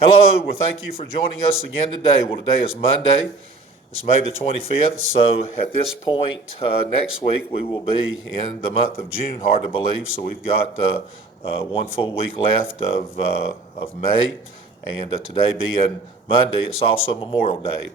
Hello, well, thank you for joining us again today. Well, today is Monday. It's May the 25th. So at this point next week, we will be in the month of June, hard to believe. So we've got one full week left of May. And today being Monday, it's also Memorial Day.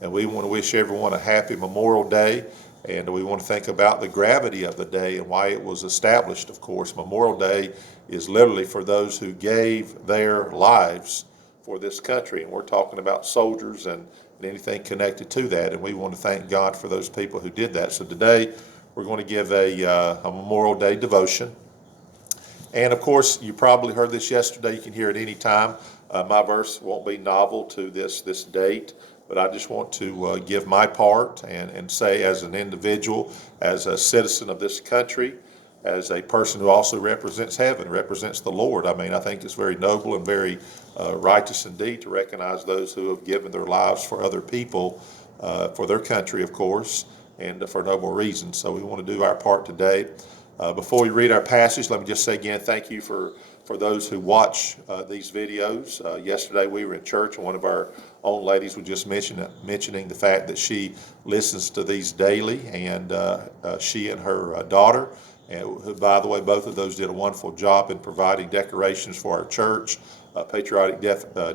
And we want to wish everyone a happy Memorial Day. And we want to think about the gravity of the day and why it was established, of course. Memorial Day is literally for those who gave their lives for this country. And we're talking about soldiers and anything connected to that. And we want to thank God for those people who did that. So today we're going to give a Memorial Day devotion. And of course, you probably heard this yesterday. You can hear it any time. My verse won't be novel to this date, but I just want to give my part and say, as an individual, as a citizen of this country, as a person who also represents heaven, represents the Lord. I mean, I think it's very noble and very righteous indeed to recognize those who have given their lives for other people, for their country, of course, and for noble reasons. So we want to do our part today. Before we read our passage, let me just say again, thank you for those who watch these videos. Yesterday we were in church, and one of our own ladies was just mentioning the fact that she listens to these daily, and she and her daughter, and who, by the way, both of those did a wonderful job in providing decorations for our church, patriotic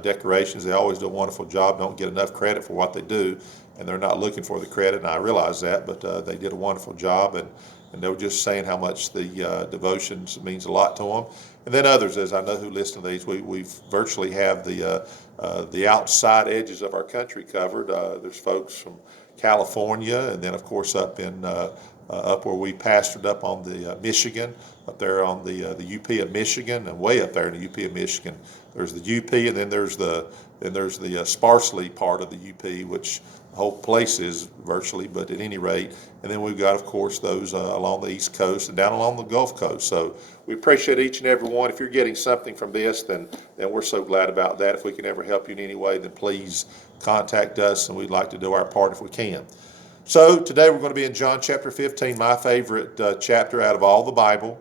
decorations. They always do a wonderful job, don't get enough credit for what they do, and they're not looking for the credit, and I realize that, but they did a wonderful job, and they were just saying how much the devotions means a lot to them. And then others, as I know who listen to these, we virtually have the outside edges of our country covered. There's folks from California, and then of course up where we pastored up on the Michigan, up there on the UP of Michigan, and way up there in the UP of Michigan. There's the UP, and then there's the sparsely part of the UP, which the whole place is virtually, but at any rate. And then we've got, of course, those along the East Coast and down along the Gulf Coast. So we appreciate each and every one. If you're getting something from this, then we're so glad about that. If we can ever help you in any way, then please contact us, and we'd like to do our part if we can. So today we're going to be in John chapter 15, my favorite chapter out of all the Bible.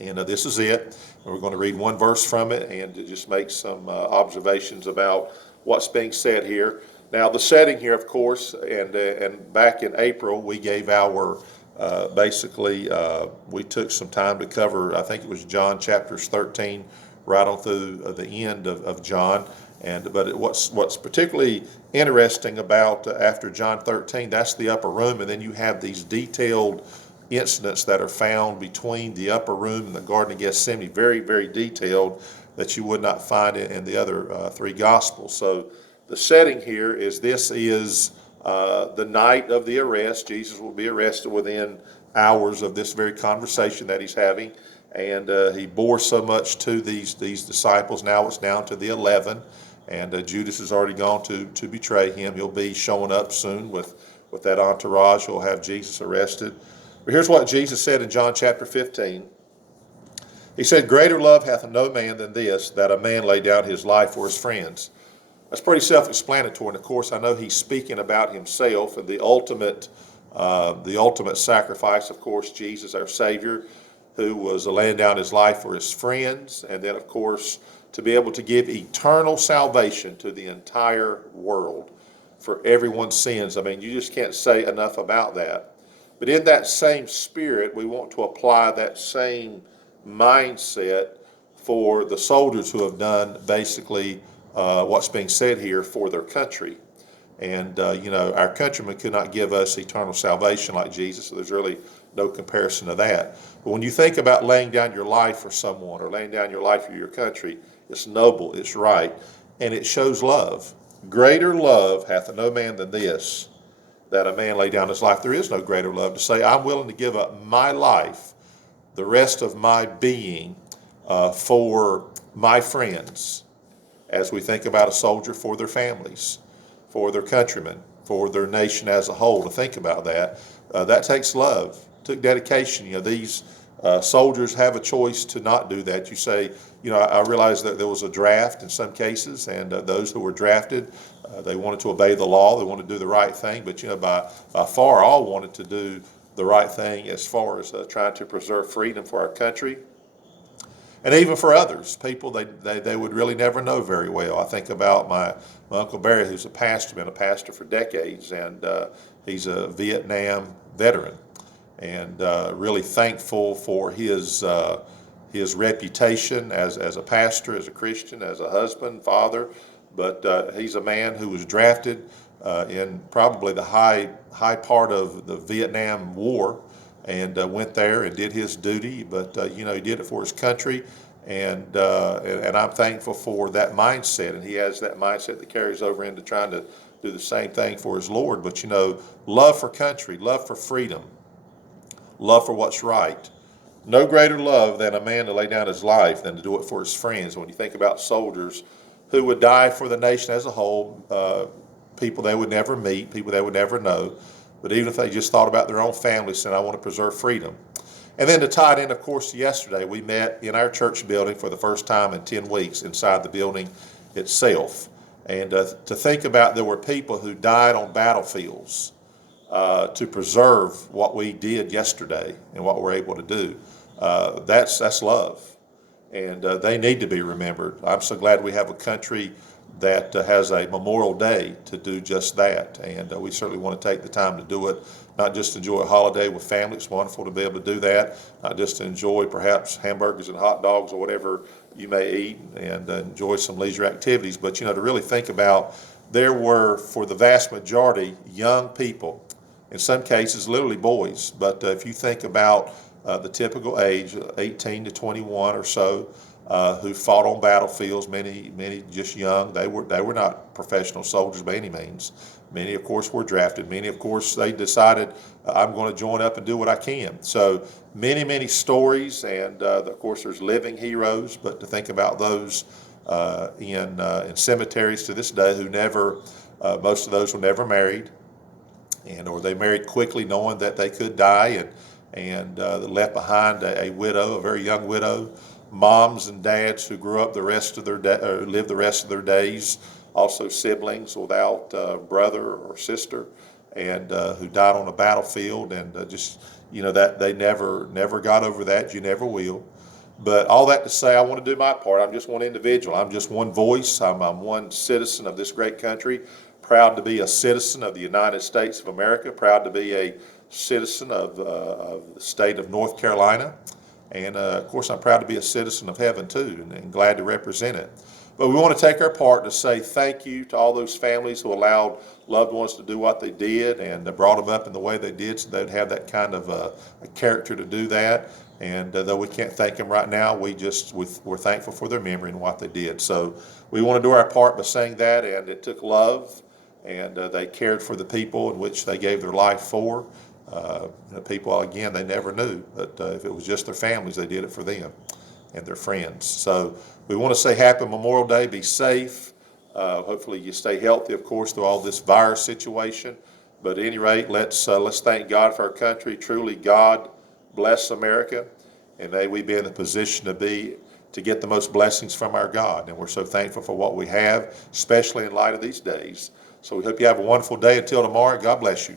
And this is it. And we're going to read one verse from it and to just make some observations about what's being said here. Now, the setting here, of course, and back in April, we gave our, we took some time to cover, I think it was John chapters 13, right on through the end of John. But what's particularly interesting about after John 13, that's the upper room, and then you have these detailed incidents that are found between the upper room and the Garden of Gethsemane, very, very detailed, that you would not find in the other three Gospels. So the setting here is this is the night of the arrest. Jesus will be arrested within hours of this very conversation that he's having, and he bore so much to these disciples. Now it's down to the 11, and Judas has already gone to betray him. He'll be showing up soon with that entourage who'll have Jesus arrested. But here's what Jesus said in John chapter 15. He said, "Greater love hath no man than this, that a man lay down his life for his friends." That's pretty self-explanatory, and of course I know he's speaking about himself and the ultimate sacrifice, of course, Jesus, our Savior, who was laying down his life for his friends, and then of course to be able to give eternal salvation to the entire world for everyone's sins. I mean, you just can't say enough about that. But in that same spirit, we want to apply that same mindset for the soldiers who have done basically what's being said here for their country. And, our countrymen could not give us eternal salvation like Jesus, so there's really no comparison to that. But when you think about laying down your life for someone or laying down your life for your country, it's noble, it's right, and it shows love. Greater love hath no man than this, that a man lay down his life. There is no greater love to say, I'm willing to give up my life, the rest of my being, for my friends, as we think about a soldier, for their families, for their countrymen, for their nation as a whole. To think about that, that takes love, took dedication. These soldiers have a choice to not do that. You say, I realize that there was a draft in some cases, and those who were drafted, they wanted to obey the law, they wanted to do the right thing, but by far all wanted to do the right thing as far as trying to preserve freedom for our country. and even for others, people they would really never know very well. I think about my Uncle Barry, who's a pastor, been a pastor for decades, and he's a Vietnam veteran, and really thankful for his reputation as a pastor, as a Christian, as a husband, father. But he's a man who was drafted in probably the high part of the Vietnam War, and went there and did his duty. But he did it for his country, and I'm thankful for that mindset. And he has that mindset that carries over into trying to do the same thing for his Lord. But love for country, love for freedom, love for what's right. No greater love than a man to lay down his life than to do it for his friends. When you think about soldiers who would die for the nation as a whole, people they would never meet, people they would never know, but even if they just thought about their own family, saying, I want to preserve freedom. And then to tie it in, of course, yesterday, we met in our church building for the first time in 10 weeks inside the building itself. And to think about there were people who died on battlefields to preserve what we did yesterday and what we're able to do. That's love, and they need to be remembered. I'm so glad we have a country that has a Memorial Day to do just that, and we certainly want to take the time to do it, not just to enjoy a holiday with family. It's wonderful to be able to do that, not just to enjoy perhaps hamburgers and hot dogs or whatever you may eat, and enjoy some leisure activities, but to really think about, there were, for the vast majority, young people, in some cases literally boys, but if you think about the typical age, 18 to 21 or so, who fought on battlefields, many just young. They were not professional soldiers by any means. Many, of course, were drafted. Many, of course, they decided, I'm going to join up and do what I can. So many stories, and of course, there's living heroes, but to think about those in cemeteries to this day who never, most of those were never married, or they married quickly knowing that they could die, and left behind a widow, a very young widow, moms and dads who grew up the rest of their lived the rest of their days, also siblings without brother or sister, and who died on a battlefield, and that they never got over that. You never will. But all that to say, I want to do my part. I'm just one individual. I'm just one voice. I'm one citizen of this great country, proud to be a citizen of the United States of America, proud to be a citizen of the state of North Carolina. And of course, I'm proud to be a citizen of heaven too, and glad to represent it. But we want to take our part to say thank you to all those families who allowed loved ones to do what they did, and brought them up in the way they did, so they'd have that kind of a character to do that. And though we can't thank them right now, we're thankful for their memory and what they did. So we want to do our part by saying that, and it took love, and they cared for the people in which they gave their life for. People, again, they never knew, but if it was just their families, they did it for them and their friends. So we want to say happy Memorial Day. Be safe. Hopefully you stay healthy, of course, through all this virus situation. But at any rate, let's thank God for our country. Truly, God bless America, and may we be in the position to get the most blessings from our God. And we're so thankful for what we have, especially in light of these days. So we hope you have a wonderful day. Until tomorrow, God bless you.